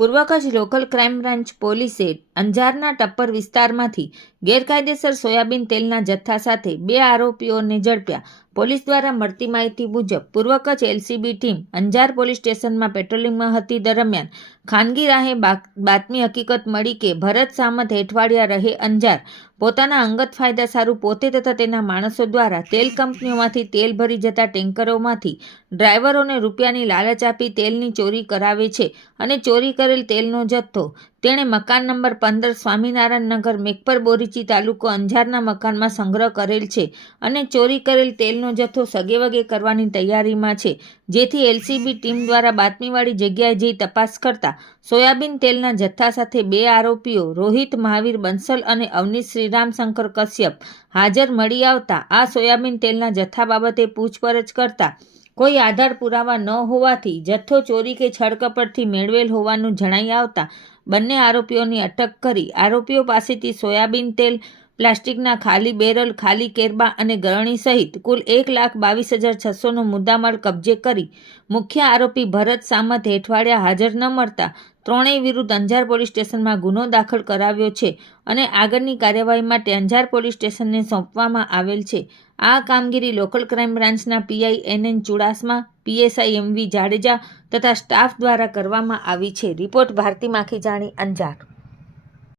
પૂર્વ Kutch local crime branch પોલીસે અંજારના ટપ્પર વિસ્તારમાંથી ગેરકાયદેસર સોયાબીન તેલના જથ્થા સાથે બે આરોપીઓને ઝડપ્યા. પોલીસ દ્વારા મળતી માહિતી મુજબ પૂર્વ Kutch LCB team Anjar police સ્ટેશનમાં પેટ્રોલિંગમાં હતી. દરમિયાન ખાનગી રાહે બાતમી હકીકત મળી કે ભરત સામત હેઠવાડિયા રહે અંજાર. પોતાના અંગત ફાયદા સારું પોતે તથા તેના માણસો દ્વારા તેલ કંપનીઓમાંથી તેલ ભરી જતા ટેન્કરોમાંથી ડ્રાઈવરોને રૂપિયાની લાલચ આપી તેલની ચોરી કરાવે છે અને ચોરી કરેલ તેલનો જથ્થો તેણે મકાન નંબર પંદર સ્વામિનારાયણ નગર મેકપર બોરીચી તાલુકો અંજારના મકાનમાં સંગ્રહ કરેલ છે અને ચોરી કરેલ તેલનો જથ્થો સગેવગે કરવાની તૈયારીમાં છે. જેથી એલસીબી ટીમ દ્વારા બાતમીવાળી જગ્યાએ જઈ તપાસ કરતા સોયાબીન તેલના જથ્થા સાથે બે આરોપીઓ રોહિત મહાવીર બંસલ અને અવનીશ શ્રીરામ શંકર કશ્યપ હાજર મળી આવતા આ સોયાબીન તેલના જથ્થા બાબતે પૂછપરછ કરતા કોઈ આધાર પુરાવા ન હોવાથી જથ્થો ચોરી કે છળકપટથી મેળવેલ હોવાનું જણાઈ આવતા બંને આરોપીઓની અટક કરી આરોપીઓ પાસેથી સોયાબીન તેલ પ્લાસ્ટિકના ખાલી બેરલ, ખાલી કેરબા અને ગરણી સહિત કુલ એક લાખ બાવીસ હજાર છસોનો મુદ્દામાલ કબજે કરી મુખ્ય આરોપી ભરત સામત હેઠવાડિયા હાજર ન મળતા ત્રણેય વિરુદ્ધ અંજાર પોલીસ સ્ટેશનમાં ગુનો દાખલ કરાવ્યો છે અને આગળની કાર્યવાહી માટે અંજાર પોલીસ સ્ટેશનને સોંપવામાં આવેલ છે. આ કામગીરી લોકલ ક્રાઇમ બ્રાન્ચના PI N N Chudasama, PSI M V Jadeja તથા સ્ટાફ દ્વારા કરવામાં આવી છે. રિપોર્ટ ભારતી માખીજાણી અંજાર.